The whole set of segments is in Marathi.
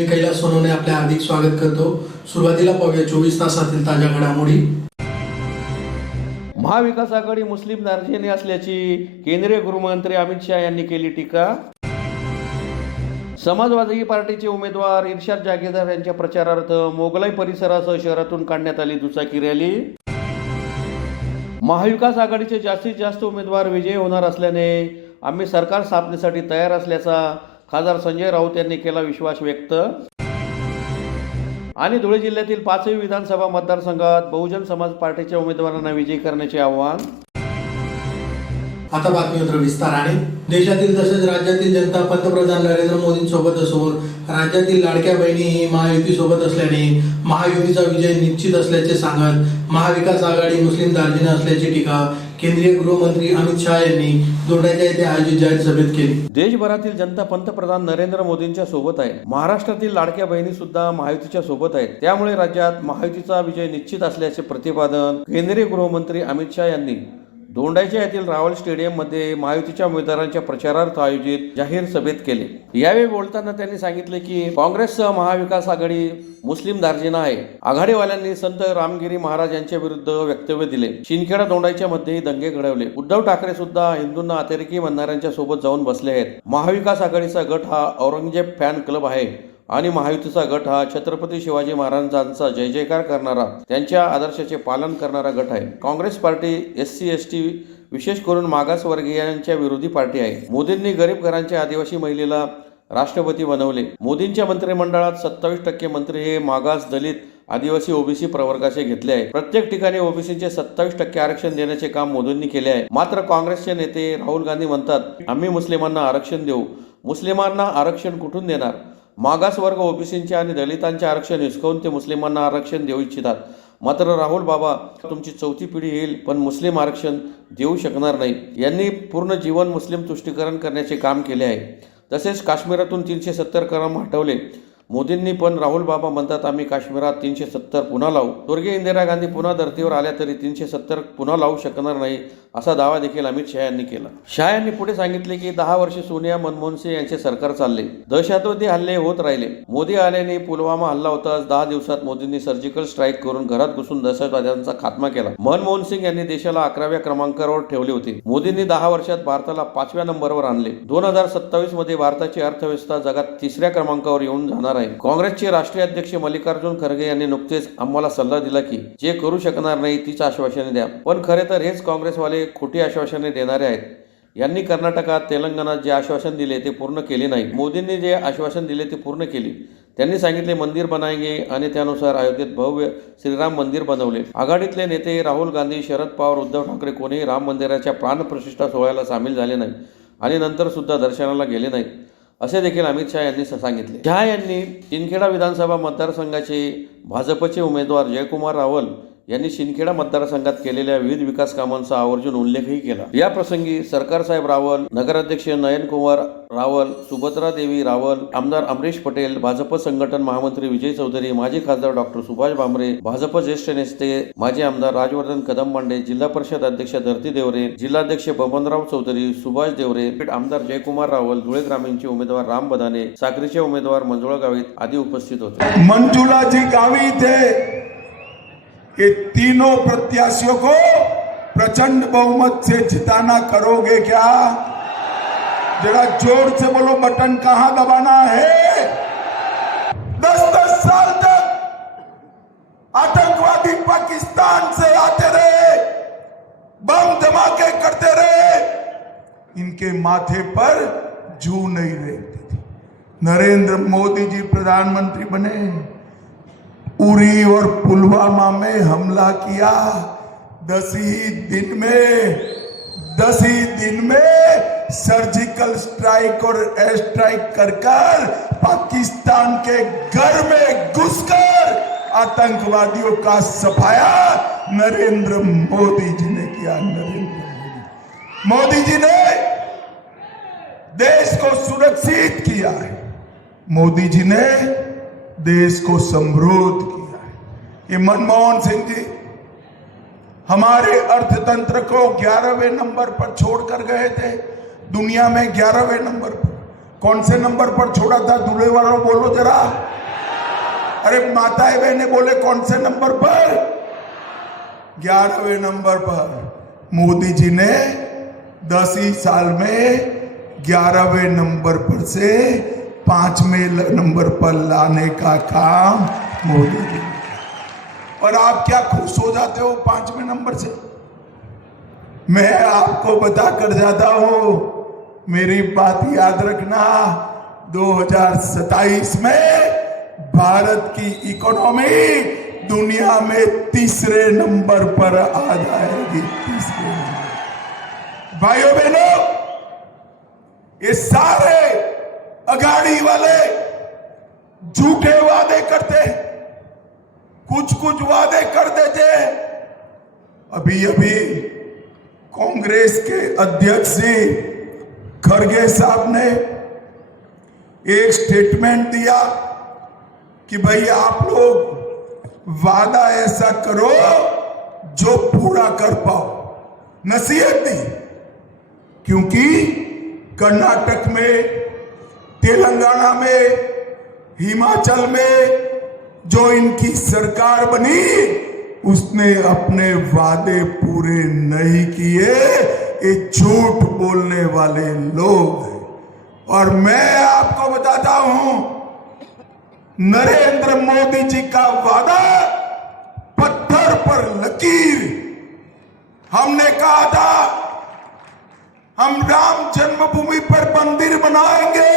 मी कैलास सोनवणे आपले हार्दिक स्वागत करतो। सुरुवातीला पाहूया 24 तासातील ताज्या घडामोडी। महाविकास आघाडी मुस्लिम दार्जिने असल्याची केंद्रीय गृहमंत्री अमित शहा यांनी केली टीका। समाजवादी पार्टीचे उमेदवार इर्शाद जागीरदार यांच्या प्रचारार्थ मोगलाई परिसरासह शहरातून काढण्यात आली दुचाकी रॅली। महाविकास आघाडीचे जास्तीत जास्त उमेदवार विजयी होणार असल्याने आम्ही सरकार स्थापनेसाठी तयार असल्याचा खासदार संजय राऊत यांनी केला विश्वास व्यक्त। आणि धुळे जिल्ह्यातील 5ही विधानसभा मतदारसंघात बहुजन समाज पार्टीच्या उमेदवारांना विजयी करण्याचे आवाहन। आता बातमीपत्र विस्ताराने। देशातील तसेच राज्यातील जनता पंतप्रधान नरेंद्र मोदींसोबत असून राज्यातील लाडक्या बहिणीही महायुतीसोबत असल्याने महायुतीचा विजय निश्चित असल्याचे सांगत महाविकास आघाडी मुस्लिम दार्जिने असल्याची टीका केंद्रीय गृहमंत्री अमित शहा यांनी दोंडाच्या येथे आयोजित जाहीर सभेत केली। देशभरातील जनता पंतप्रधान नरेंद्र मोदींच्या सोबत आहे। महाराष्ट्रातील लाडक्या बहिणी सुद्धा महायुतीच्या सोबत आहेत। त्यामुळे राज्यात महायुतीचा विजय निश्चित असल्याचे प्रतिपादन केंद्रीय गृहमंत्री अमित शहा यांनी दोंडाच्या येथील रावल स्टेडियम मध्ये महायुतीच्या उमेदवारांच्या प्रचारार्थ आयोजित जाहीर सभेत केले। यावेळी बोलताना त्यांनी सांगितले की काँग्रेससह महाविकास आघाडी मुस्लिम दार्जिना आहे। आघाडीवाल्यांनी संत रामगिरी महाराज यांच्या विरुद्ध वक्तव्य दिले। शिंदखेडा दोंडाच्या मध्येही दंगे घडवले। उद्धव ठाकरे सुद्धा हिंदूंना अतिरेकी म्हणणाऱ्यांच्या सोबत जाऊन बसले आहेत। महाविकास आघाडीचा गट हा औरंगजेब फॅन क्लब आहे आणि महायुतीचा गट हा छत्रपती शिवाजी महाराजांचा जय जयकार करणारा, त्यांच्या आदर्शाचे पालन करणारा गट आहे। काँग्रेस पार्टी SC ST विशेष करून मागासवर्गीयांच्या विरोधी पार्टी आहे। मोदींनी गरीब घरांच्या आदिवासी महिलेला राष्ट्रपती बनवले। मोदींच्या मंत्रिमंडळात 27% मंत्री हे मागास, दलित, आदिवासी OBC प्रवर्गाचे घेतले आहे। प्रत्येक ठिकाणी OBCचे 27% आरक्षण देण्याचे काम मोदींनी केले आहे। मात्र काँग्रेसचे नेते राहुल गांधी म्हणतात, आम्ही मुस्लिमांना आरक्षण देऊ। मुस्लिमांना आरक्षण कुठून देणार? मागासवर्ग, OBCचे आणि दलितांचे आरक्षण हिसकावून ते मुस्लिमांना आरक्षण देऊ इच्छितात। मात्र राहुल बाबा, तुमची 4थी पिढी येईल पण मुस्लिम आरक्षण देऊ शकणार नाही। यांनी पूर्ण जीवन मुस्लिम तुष्टीकरण करण्याचे काम केले आहे। तसेच काश्मीरातून 370 कलम हटवले। मोदींनी पण राहुल बाबा म्हणतात, आम्ही काश्मीरात 370 पुन्हा लावू। स्वर्गीय इंदिरा गांधी पुन्हा धर्तीवर आल्या तरी 370 पुन्हा लावू शकणार नाही असा दावा देखील अमित शहा यांनी केला। शहा यांनी पुढे सांगितले की 10 वर्षे सोनिया, मनमोहन सिंह यांचे सरकार चालले, दहशतवादी हल्ले होत राहिले। मोदी आल्याने पुलवामा हल्ला होताच 10 दिवसात मोदींनी सर्जिकल स्ट्राईक करून घरात घुसून दहशतवाद्यांचा खात्मा केला। मनमोहन सिंग यांनी देशाला 11व्या क्रमांकावर ठेवले होते। मोदींनी 10 वर्षात भारताला 5व्या नंबरवर आणले। 2027 मध्ये भारताची अर्थव्यवस्था जगात 3ऱ्या क्रमांकावर येऊन जाणार आहे। काँग्रेसचे राष्ट्रीय अध्यक्ष मल्लिकार्जुन खरगे यांनी नुकतेच आम्हाला सल्ला दिला की जे करू शकणार नाही तीच आश्वासने द्या, पण खरे तर हेच काँग्रेसवाले खोटी आश्वासने देणारे आहेत। यांनी कर्नाटकात, तेलंगणात जे आश्वासन दिले ते पूर्ण केले नाही। मोदींनी जे आश्वासन दिले ते पूर्ण केले। त्यांनी सांगितले मंदिर बनाएंगे आणि त्यानुसार अयोध्येत भव्य श्रीराम मंदिर बनवले। आघाडीतले नेते राहुल गांधी, शरद पवार, उद्धव ठाकरे कोणीही राम मंदिराच्या प्राणप्रतिष्ठा सोहळ्याला सामील झाले नाही आणि नंतर सुद्धा दर्शनाला गेले नाहीत असे देखील अमित शहा यांनी सांगितले। शहा यांनी शिंदखेडा विधानसभा मतदारसंघाचे भाजपचे उमेदवार जयकुमार रावल यांनी शिंदखेडा मतदारसंघात केलेल्या विविध विकास कामांचा आवर्जून उल्लेखही केला। या प्रसंगी सरकार साहेब रावल, नगराध्यक्ष नयन कुमार रावल, सुभद्रा देवी रावल, आमदार अमरीश पटेल, भाजप संघटन महामंत्री विजय चौधरी, माजी खासदार डॉक्टर सुभाष भामरे, भाजप ज्येष्ठ नेते माजी आमदार राजवर्धन कदम मांडे, जिल्हा परिषद अध्यक्ष धरती देवरे, जिल्हाध्यक्ष बबनराव चौधरी, सुभाष देवरे, आमदार जयकुमार रावल, धुळे ग्रामीणचे उमेदवार राम बदाने, साक्रीचे उमेदवार मंजुळा गावित आदी उपस्थित होते। मंजुला जी गावित है, ये तीनों प्रत्याशियों को प्रचंड बहुमत से जिताना करोगे क्या? जरा जोर से बोलो, बटन कहां दबाना है? 10-10 साल तक आतंकवादी पाकिस्तान से आते रहे, बम धमाके करते रहे, इनके माथे पर जू नहीं रहती थी। नरेंद्र मोदी जी प्रधानमंत्री बने, उरी और पुलवामा में हमला किया। 10 ही दिन में सर्जिकल स्ट्राइक और एयर स्ट्राइक कर पाकिस्तान के घर में घुसकर आतंकवादियों का सफाया नरेंद्र मोदी जी ने किया। नरेंद्र मोदी जी ने देश को सुरक्षित किया है। मोदी जी ने देश को समृद्ध किया है। ये मनमोहन सिंह जी हमारे अर्थतंत्र को 11वें नंबर पर छोड़कर गए थे, दुनिया में 11वें नंबर पर। कौन से नंबर पर छोड़ा था दूल्हे वालों, बोलो जरा। अरे माताएं बहने बोले कौन से नंबर पर? 11वें नंबर पर। मोदी जी ने 10 ही साल में 11वें नंबर पर से 5वें नंबर पर लाने का काम मोदी जी। और आप क्या खुश हो जाते हो 5वें नंबर से? मैं आपको बताकर जाता हूं, मेरी बात याद रखना, 2027 में भारत की इकोनॉमी दुनिया में 3रे नंबर पर आ जाएगी। 3रे नंबर। भाइयों बहनों, ये सारे अगाड़ी वाले झूठे वादे करते, कुछ कुछ वादे कर देते। अभी अभी कांग्रेस के अध्यक्ष जी खड़गे साहब ने एक स्टेटमेंट दिया कि भाई आप लोग वादा ऐसा करो जो पूरा कर पाओ। नसीहत दी, क्योंकि कर्नाटक में, तेलंगाना में, हिमाचल में जो इनकी सरकार बनी, उसने अपने वादे पूरे नहीं किए। ये झूठ बोलने वाले लोग हैं। और मैं आपको बताता हूं, नरेंद्र मोदी जी का वादा पत्थर पर लकीर। हमने कहा था हम राम जन्मभूमि पर मंदिर बनाएंगे।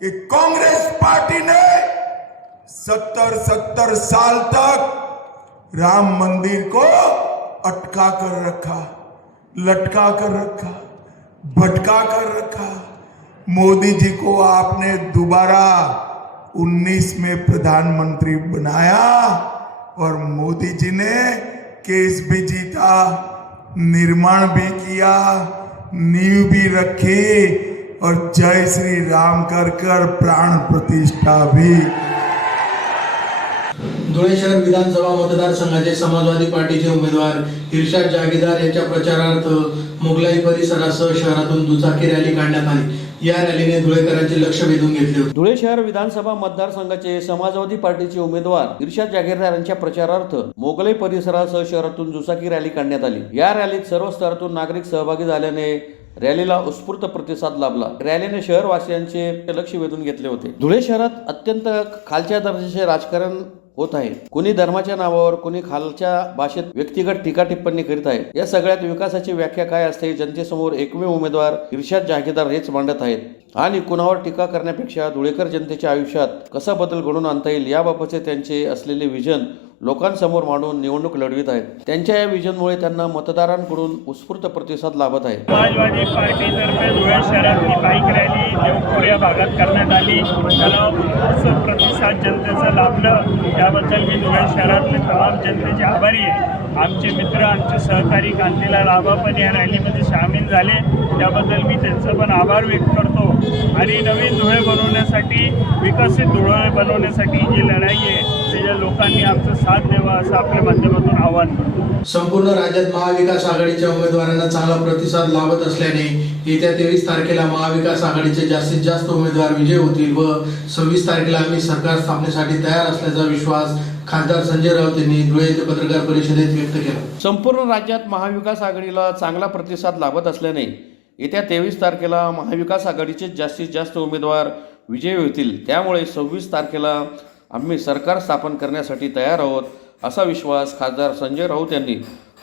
ये कांग्रेस पार्टी ने 70 साल तक राम मंदिर को अटका कर रखा, लटका कर रखा, भटका कर रखा। मोदी जी को आपने दोबारा 19 में प्रधानमंत्री बनाया और मोदी जी ने केस भी जीता, निर्माण भी किया, नींव भी रखी और जय श्री राम कर कर प्राण प्रतिष्ठा भी। धुळे शहर विधानसभा मतदारसंघाचे समाजवादी पार्टीचे उमेदवार इर्शाद जागीरदार यांच्या प्रचारार्थ मोगलाई परिसरासह शहरातून दुचाकी रॅली काढण्यात आली। या रॅलीने धुळेकरांचे लक्ष वेधून घेतले होते। धुळे शहर विधानसभा मतदारसंघाचे समाजवादी पार्टीचे उमेदवार इर्शाद जागीरदार यांच्या प्रचारार्थ मोगलाई परिसरासह शहरातून दुचाकी रॅली काढण्यात आली। या रॅलीत सर्व स्तरातून नागरिक सहभागी झाल्याने रॅलीला उत्स्फूर्त प्रतिसाद लाभला। रॅलीने शहरवासियांचे लक्ष वेधून घेतले होते। धुळे शहरात अत्यंत खालच्या दर्जाचे राजकारण होत आहे। कोणी धर्माच्या नावावर, कोणी खालच्या भाषेत व्यक्तिगत टीका टिप्पणी करीत आहे। या सगळ्यात विकासाची व्याख्या काय असते, जनतेसमोर एकमेव उमेदवार इर्शाद जागीरदार हेच मांडत आहेत आणि कुणावर टीका करण्यापेक्षा धुळेकर जनतेच्या आयुष्यात कसा बदल घडवून आणता येईल याबाबतचे त्यांचे असलेले विजन लोकांसमोर मांडून निवडणूक लढवित आहेत। त्यांच्या या विजनमुळे त्यांना मतदारांकडून उत्स्फूर्त प्रतिसाद लाभत आहे। समाजवादी पार्टीतर्फे धुळे शहरातली बाईक रॅली देवपूर या भागात करण्यात आली। त्याला उत्स्फूर्त प्रतिसाद जनतेचा लाभलं, त्याबद्दल मी धुळे शहरातले तमाम जनतेचे आभारी आहे। आमचे मित्र, आमचे सहकारी कांतीलाल आबा पण या रॅलीमध्ये सामील झाले, त्याबद्दल मी त्यांचं पण आभार व्यक्त करतो। आणि नवीन धुळे बनवण्यासाठी, विकसित धुळे बनवण्यासाठी जी लढाई आहे त्याच्या लोकांनी आमचा साथ द्यावा असं आपल्या माध्यमातून आवाहन करतो। संपूर्ण राज्यात महाविकास आघाडीच्या उमेदवारांना चांगला प्रतिसाद लाभत असल्याने येत्या 23 तारखेला महाविकास आघाडीचे जास्तीत जास्त उमेदवार विजयी होतील व 26 तारखेला आम्ही सरकार स्थापनेसाठी तयार असल्याचा विश्वास खासदार संजय राऊत यांनी धुळे येथे पत्रकार परिषदेत व्यक्त केला। संपूर्ण राज्यात महाविकास आघाडीला चांगला प्रतिसाद लाभत असल्याने येत्या 23 तारखेला महाविकास आघाडीचे जास्तीत जास्त उमेदवार विजयी होतील। त्यामुळे 26 तारखेला आम्ही सरकार स्थापन करण्यासाठी तयार आहोत असा विश्वास खासदार संजय राऊत यांनी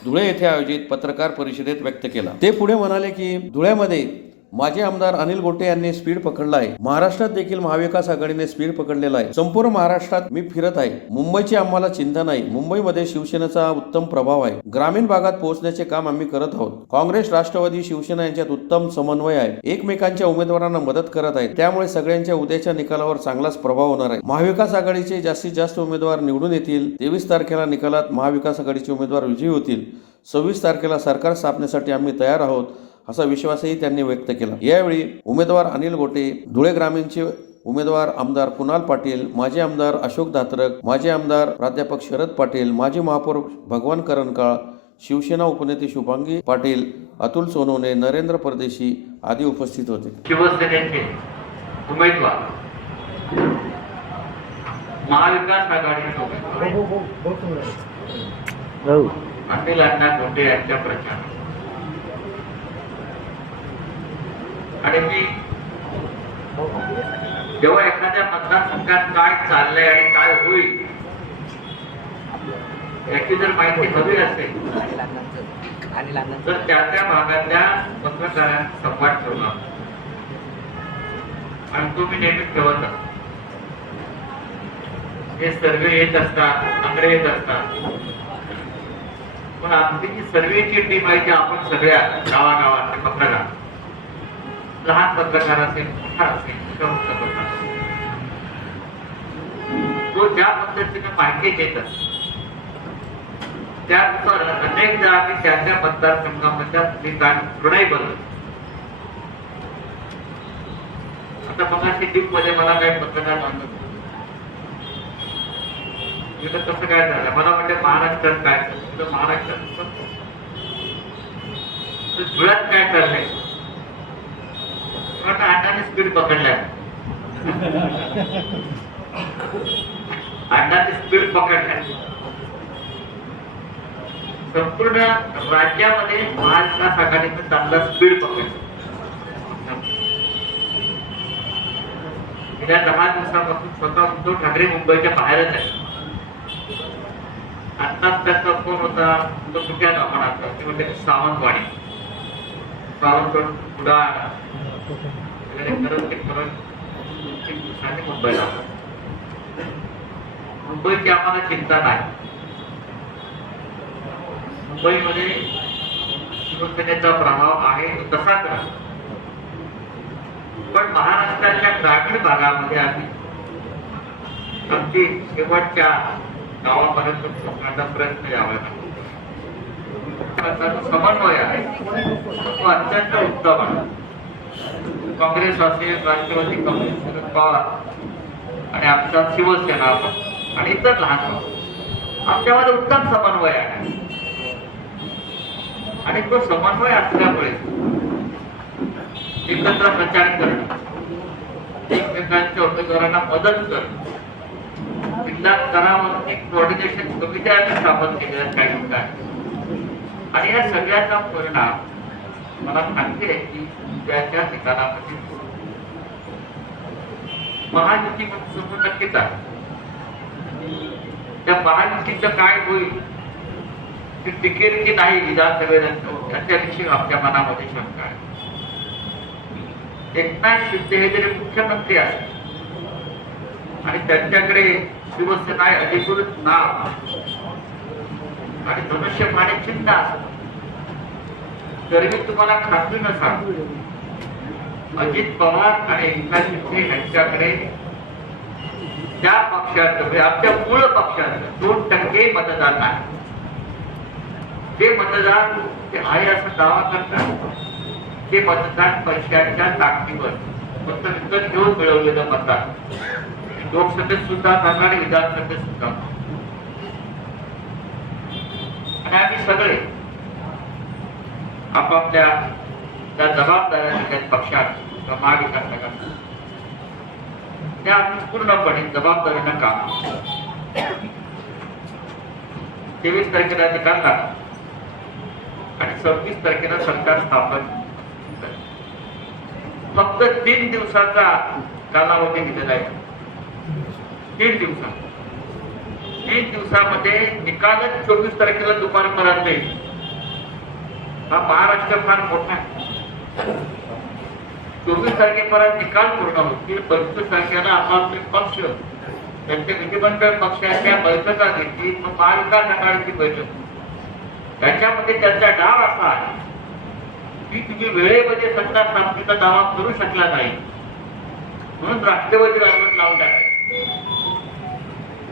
धुळे येथे आयोजित पत्रकार परिषदेत व्यक्त केला। ते पुढे म्हणाले की धुळ्यामध्ये माजी आमदार अनिल गोटे यांनी स्पीड पकडला आहे। महाराष्ट्रात देखील महाविकास आघाडीने स्पीड पकडलेला आहे। संपूर्ण महाराष्ट्रात मी फिरत आहे। मुंबईची आम्हाला चिंता नाही। मुंबईमध्ये शिवसेनेचा उत्तम प्रभाव आहे। ग्रामीण भागात पोहोचण्याचे काम आम्ही करत आहोत। काँग्रेस, राष्ट्रवादी, शिवसेना यांच्यात उत्तम समन्वय आहे। एकमेकांच्या उमेदवारांना मदत करत आहेत। त्यामुळे सगळ्यांच्या उद्याच्या निकालावर चांगलाच प्रभाव होणार आहे। महाविकास आघाडीचे जास्तीत जास्त उमेदवार निवडून येतील। 23 तारखेला निकालात महाविकास आघाडीचे उमेदवार विजयी होतील। 26 तारखेला सरकार स्थापनेसाठी आम्ही तयार आहोत असा विश्वासही त्यांनी व्यक्त केला। यावेळी उमेदवार अनिल गोटे, धुळे ग्रामीणचे उमेदवार आमदार कुणाल पाटील, माजी आमदार अशोक दात्रक, माजी आमदार प्राध्यापक शरद पाटील, माजी महापौर भगवान करंकाळ, शिवसेना उपनेते शुभांगी पाटील, अतुल सोनवणे, नरेंद्र परदेशी आदी उपस्थित होते। शिवसेनेचे उमेदवार महाविकास आघाडीचे उमेदवार अनिल अण्णा गोटे यांच्या प्रचार. आणि मी जेव्हा एखाद्या मतदारसंघात काय चाललंय आणि काय होईल याची जर माहिती हवी असेल तर त्या भागातल्या पत्रकारांचा संवाद ठेवला आणि तो मी नेहमीच ठेवत असतो. हे सर्वे येत असतात, आकडे येत असतात, पण आमची जी सर्वेची टीम आहे ती आपण सगळ्या गावागावातले पत्रकार, लहान पत्रकार असेल, मोठा असेल, पत्रकार, तो ज्या पद्धतीने माहिती देत असतो त्यानुसार अनेकदा आम्ही त्या मतदारसंघामधल्या ठिकाणी प्रणय बनवतो. आता मगाशी टीप मध्ये मला काही पत्रकार बांधत कसं काय झालं, मला म्हणजे महाराष्ट्रात काय झालं, महाराष्ट्रात धुळ्यात काय चाललंय, अण्णाने स्पीड पकडल्या, अण्णाने स्पीड पकडल्या. संपूर्ण राज्यामध्ये महाविकास आघाडीने चांगला स्पीड पकडला. गेल्या 10 दिवसापासून स्वतः उद्धव ठाकरे मुंबईच्या बाहेरच आहे. आत्ताच त्याचा फोन होता, तो कुठ्यात आपण आता ते म्हणजे सावंतवाडी कुडाळ वगैरे करत ते करत 3 दिवसांनी मुंबईला. मुंबईची आम्हाला चिंता नाही. मुंबईमध्ये शिवसेनेचा प्रभाव आहे तसाच राहील, पण महाराष्ट्राच्या ग्रामीण भागामध्ये आम्ही अगदी शेवटच्या गावापर्यंत पोहोचण्याचा प्रयत्न यावा लागतो. समन्वय आहे तो अत्यंत उत्तम आहे. काँग्रेस असेल, राष्ट्रवादी काँग्रेस, शरद पवार आणि आमचा शिवसेना आणि इतर लहान भाऊ, आमच्यामध्ये उत्तम समन्वय आहे. आणि तो समन्वय असल्यामुळे एकत्र प्रचार करणं, एकमेकांच्या उमेदवारांना मदत करणं, जिल्हा स्तरावरती कोऑर्डिनेशन कमिटी आम्ही स्थापन केलेल्या काही ठिकाणी, आणि या सगळ्याचा परिणाम मला खात्री आहे की त्याच्या ठिकाणामध्ये महायुती समोर नक्कीच आहे. त्या महायुतीचं काय होईल, ती टिकेल की नाही विधानसभेनंतर याच्याविषयी आमच्या मनामध्ये शंका आहे. एकनाथ शिंदे हे जरी मुख्यमंत्री असतील आणि त्यांच्याकडे शिवसेना अधिकृत नाव आणि धनुष्यबाण चिन्ह असतं, तरी मी तुम्हाला खात्रीनं सांगतो, अजित पवार आणि एकनाथ शिंदे यांच्याकडे त्या पक्षाचं म्हणजे आमच्या मूळ पक्षाचं 2% मतदान आहे. ते मतदान ते आहे असं दावा करतात, ते मतदान पैशाच्या ताकदीवर फक्त विकत घेऊन मिळवलेलं मतदान. लोकसभेत सुद्धा आणि विधानसभेत सुद्धा. आणि आम्ही सगळे आपापल्या त्या जबाबदाऱ्या पक्षात महाविकास आघाडी त्या पूर्णपणे जबाबदारीनं काम. 23 तारखेला निकाल लागला आणि 26 तारखेला सरकार स्थापन. फक्त 3 दिवसाचा कालावधी दिलेला आहे. 3 दिवसात 3 दिवसामध्ये निकालच 24 तारखेला दुपारपर्यंत येईल. हा महाराष्ट्र फार मोठा आहे. 24 तारखेपर्यंत निकाल पूर्ण होतील. 25 तारखेला आपापले पक्ष त्यांच्या विधिमंडळ पक्षाच्या बैठका घेतील. मग महाविकास आघाडीची बैठक. त्याच्यामध्ये त्यांचा डाव असा आहे की तुम्ही वेळेमध्ये सत्ता स्थापनेचा दावा करू शकला नाही म्हणून राष्ट्रवादी राजवट लावून टाकायचं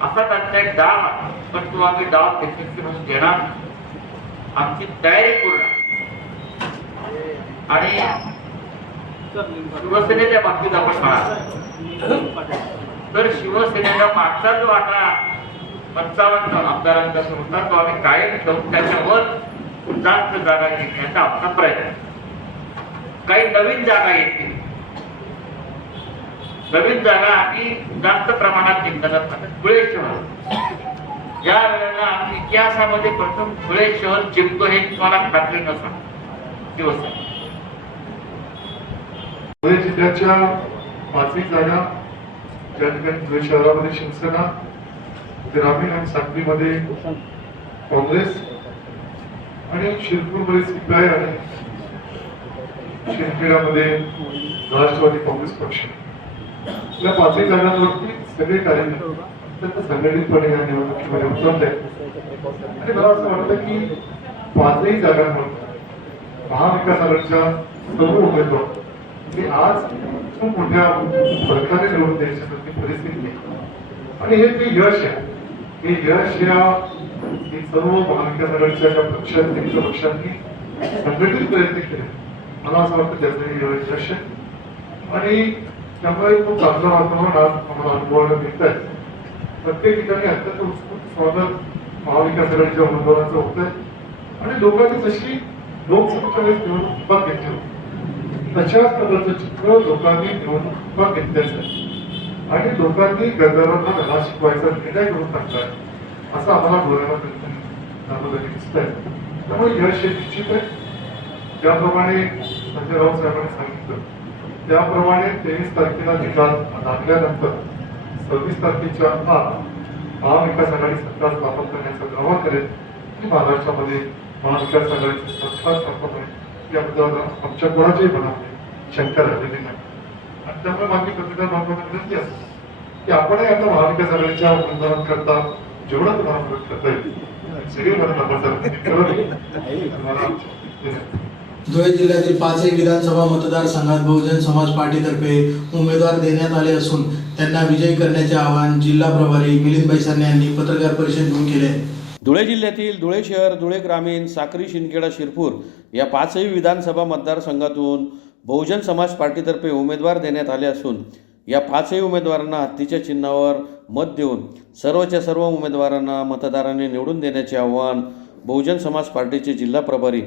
असा त्यांचा एक डाव आहे. पण तो आम्ही डाव यशस्वी म्हणून देणार. आमची तयारी पूर्ण आणि शिवसेनेच्या बाबतीत आपण पाहतो तर शिवसेनेचा मागचा जो 55 आमदारांचा होता तो आम्ही कायम ठेवून त्याच्यावर जास्त जागा घेण्याचा आमचा प्रयत्न. काही नवीन जागा येतील नवीन जागा आम्ही जास्त प्रमाणात जिंकणार. धुळे शहर या वेळेला आम्ही इतिहासामध्ये प्रथम धुळे शहर जिंकतो हे तुम्हाला खात्री नसा दिवस आहे. धुळे जिल्ह्याच्या 5 जागा ज्या ठिकाणी धुळे शहरामध्ये शिवसेना, ग्रामीण आणि साखरीमध्ये काँग्रेस आणि शिरपूरमध्ये सीपीआय आणि शिंदखेड्यामध्ये राष्ट्रवादी काँग्रेस पक्ष या 5 जागांवरती सगळे कार्यकर्ते अत्यंत संघटितपणे या निवडणुकीमध्ये उतरले आणि मला असं वाटतं की 5 जागांवर महाविकास आघाडीच्या सर्व उमेदवार हे आज खूप मोठ्या फरकाने निवडून द्यायची परिस्थिती आहे आणि हे जे यश आहे हे यश या सर्व महाविकास आघाडीच्या ज्या पक्षांनी मित्र पक्षांनी संघटित प्रयत्न केले. मला असं वाटतं त्याचं हे यश आहे आणि त्यामुळे खूप चांगलं वातावरण आज आम्हाला अनुभवायला मिळत आहे. प्रत्येक ठिकाणी अत्यंत उत्स्फूर्त स्वागत महाविकास आघाडीच्या उमेदवारांचं होत आहे आणि लोकांनी जशी लोकसभेच्या वेळेस निवडणूक भाग घेतली होती तशाच प्रकारचं चित्र लोकांनी निवडणूक भाग घेतल्याचं आहे आणि लोकांनी गद्दारांना धडा शिकवायचा निर्णय करून टाकलाय असं आम्हाला डोळ्याला दिसत आहे. त्यामुळे यश हे निश्चित आहे. ज्याप्रमाणे संजय राऊत साहेबांनी सांगितलं त्याप्रमाणे 23 तारखेला निकाल लागल्यानंतर 26 तारखेच्या आत महाविकास आघाडी सरकार स्थापन करण्याचा दावा करेल की महाराष्ट्रामध्ये महाविकास आघाडीची सरकार स्थापन होईल याबद्दल आमच्या कोणाच्याही मनात शंका राहिलेली नाही आणि त्यामुळे माझी पत्रकार बांधवांना विनंती असते की आपणही आता महाविकास आघाडीच्या उमेदवारांकरता जेवढं तुम्हाला मदत करता येईल सगळी मदत आपण धुळे जिल्ह्यातील 5 विधानसभा मतदारसंघात बहुजन समाज पार्टीतर्फे उमेदवार देण्यात आले असून त्यांना विजयी करण्याचे आवाहन जिल्हा प्रभारी मिलिंद बैसाने यांनी पत्रकार परिषद घेऊन केले. धुळे जिल्ह्यातील धुळे शहर, धुळे ग्रामीण, साक्री, शिंदखेडा, शिरपूर या 5 विधानसभा मतदारसंघातून बहुजन समाज पार्टीतर्फे उमेदवार देण्यात आले असून या 5 उमेदवारांना हत्तीच्या चिन्हावर मत देऊन सर्वच्या सर्व उमेदवारांना मतदारांनी निवडून देण्याचे आवाहन बहुजन समाज पार्टीचे जिल्हा प्रभारी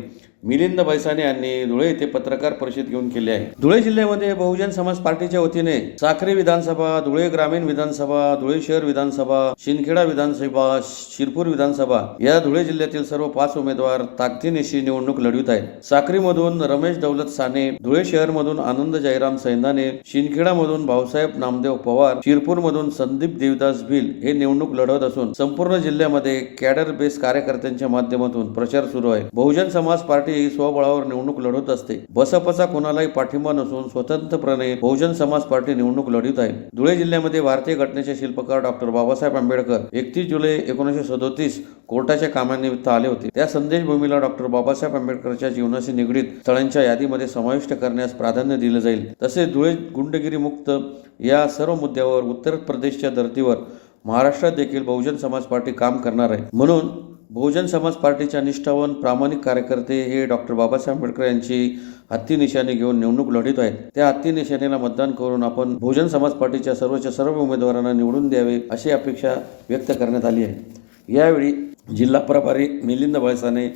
मिलिंद बैसाने यांनी धुळे येथे पत्रकार परिषद घेऊन केले आहे. धुळे जिल्ह्यामध्ये बहुजन समाज पार्टीच्या वतीने साक्री विधानसभा, धुळे ग्रामीण विधानसभा, धुळे शहर विधानसभा, शिंदखेडा विधानसभा, शिरपूर विधानसभा या धुळे जिल्ह्यातील सर्व 5 उमेदवार ताकदीनिशी निवडणूक लढवित आहेत. साक्रीमधून रमेश दौलत साने, धुळे शहरमधून आनंद जयराम सैंदाने, शिंदखेडामधून भाऊसाहेब नामदेव पवार, शिरपूरमधून संदीप देवदास भिल हे निवडणूक लढवत असून संपूर्ण जिल्ह्यामध्ये कॅडर बेस कार्यकर्त्यांच्या माध्यमातून प्रचार सुरू आहे. बहुजन समाज पार्टी ही स्वबळावर निवडणूक लढवत असते. बसपाचा कोणालाही पाठिंबा नसून स्वतंत्रपणे बहुजन समाज पार्टी निवडणूक लढवत आहे. धुळे जिल्ह्यामध्ये भारतीय घटनेचे शिल्पकार डॉक्टर बाबासाहेब आंबेडकर 31 जुलै 1937 कोर्टाच्या कामानिमित्त आले होते. त्या संदेशभूमीला डॉक्टर बाबासाहेब आंबेडकरच्या जीवनाशी निगडीत स्थळांच्या यादीमध्ये समाविष्ट करण्यास प्राधान्य दिले जाईल. तसेच धुळे गुंडगिरी मुक्त या सर्व मुद्द्यावर उत्तर प्रदेशच्या धर्तीवर महाराष्ट्रात देखील बहुजन समाज पार्टी काम करणार आहे. म्हणून बहुजन समाज पार्टीच्या निष्ठावान प्रामाणिक कार्यकर्ते हे डॉक्टर बाबासाहेब आंबेडकर यांची हत्ती निशाणी घेऊन निवडणूक लढवित आहेत. त्या हत्ती निशाणीला मतदान करून आपण बहुजन समाज पार्टीच्या सर्वच्या सर्व उमेदवारांना निवडून द्यावे अशी अपेक्षा व्यक्त करण्यात आली आहे. यावेळी जिल्हा प्रभारी मिलिंद बैसाने,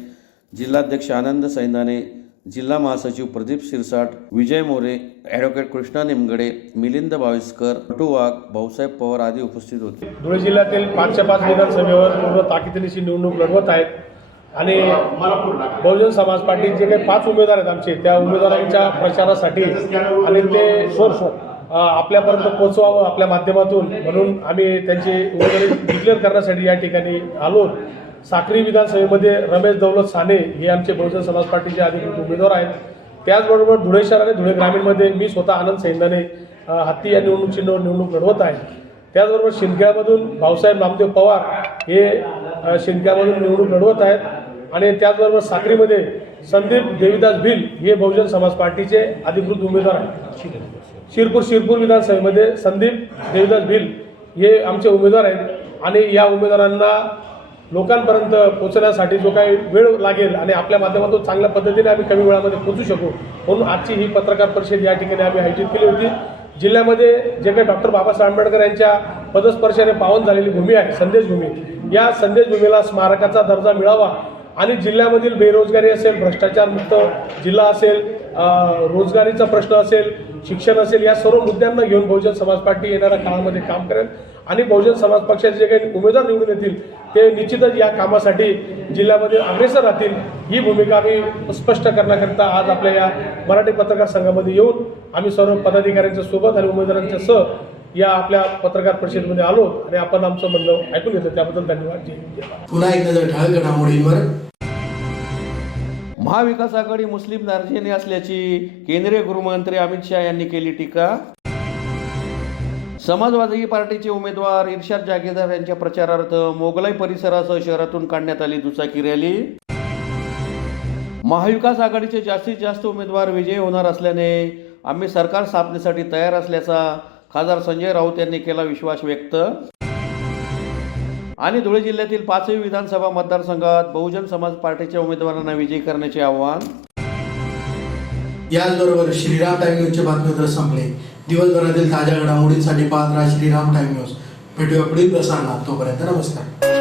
जिल्हाध्यक्ष आनंद सैंदाने, जिल्हा महासचिव प्रदीप शिरसाट, विजय मोरे, ॲडव्होकेट कृष्णा निमगडे, मिलिंद भाविस्कर, पटू वाघ, भाऊसाहेब पवार आदी उपस्थित होते. धुळे जिल्ह्यातील 5च्या 5 विधानसभेवर पूर्ण ताकदीनिशी निवडणूक लढवत आहेत आणि बहुजन समाज पार्टी जे काही 5 उमेदवार आहेत आमचे त्या उमेदवारांच्या प्रचारासाठी आणि ते सोर्स आपल्यापर्यंत पोहोचवावं आपल्या माध्यमातून म्हणून आम्ही त्यांची उमेदवारी डिक्लेअर करण्यासाठी या ठिकाणी आलो. साक्री विधानसभेमध्ये रमेश दौलत साने हे आमचे बहुजन समाज पार्टीचे अधिकृत उमेदवार आहेत. त्याचबरोबर धुळे शहर आणि धुळे ग्रामीणमध्ये मी स्वतः आनंद सैंदाने हत्ती या निवडणूक चिन्हावर निवडणूक लढवत आहे. त्याचबरोबर शिंदखेड्यामधून भाऊसाहेब नामदेव पवार हे शिंदखेड्यामधून निवडणूक लढवत आहेत आणि त्याचबरोबर साक्रीमध्ये संदीप देवीदास भिल हे बहुजन समाज पार्टीचे अधिकृत उमेदवार आहेत. शिरपूर विधानसभेमध्ये संदीप देवीदास भिल हे आमचे उमेदवार आहेत आणि या उमेदवारांना लोकांपर्यंत पोहोचण्यासाठी जो काही वेळ लागेल आणि आपल्या माध्यमातून चांगल्या पद्धतीने आम्ही कमी वेळामध्ये पोहोचू शकू म्हणून आजची ही पत्रकार परिषद या ठिकाणी आम्ही आयोजित केली होती. जिल्ह्यामध्ये जे काही डॉक्टर बाबासाहेब आंबेडकर यांच्या पदस्पर्शाने पावन झालेली भूमी आहे संदेशभूमी, या संदेशभूमीला स्मारकाचा दर्जा मिळावा आणि जिल्ह्यामधील बेरोजगारी असेल, भ्रष्टाचारमुक्त जिल्हा असेल, रोजगारीचा प्रश्न असेल, शिक्षण असेल, या सर्व मुद्द्यांना घेऊन बहुजन समाज पार्टी येणाऱ्या काळामध्ये काम करेल आणि बहुजन समाज पक्षाचे जे काही उमेदवार निवडून येतील ते निश्चितच या कामासाठी जिल्ह्यामध्ये अग्रेसर राहतील, ही भूमिका आम्ही स्पष्ट करण्याकरिता आज आपल्या या मराठी पत्रकार संघामध्ये येऊन आम्ही सर्व पदाधिकाऱ्यांच्या सोबत आणि उमेदवारांच्या सह या आपल्या पत्रकार परिषदेमध्ये आलो आणि आपण आमचं म्हणणं ऐकून घेतलं, त्याबद्दल धन्यवाद. जय हिंद, जय भारत. पुन्हा एक नजर ठळक घडामोडींवर. महाविकास आघाडी मुस्लिम दार्जिने असल्याची केंद्रीय गृहमंत्री अमित शहा यांनी केली टीका. समाजवादी पार्टीचे उमेदवार इर्शाद जागीरदार यांच्या प्रचारार्थ मोगलाई परिसरासह शहरातून काढण्यात आली दुचाकी रॅली. महाविकास आघाडीचे जास्तीत जास्त उमेदवार विजयी होणार असल्याने आम्ही सरकार स्थापनेसाठी तयार असल्याचा खासदार संजय राऊत यांनी केला विश्वास व्यक्त. आणि धुळे जिल्ह्यातील 5ही विधानसभा मतदारसंघात बहुजन समाज पार्टीच्या उमेदवारांना विजयी करण्याचे आवाहन. याचबरोबर श्रीराम टाइम न्यूजचे बातमीपत्र संपले. दिवसभरातील ताज्या घडामोडींसाठी पाहत राहा श्रीराम टाइम न्यूज. भेटूया पुढील प्रसारणात. तोपर्यंत नमस्कार.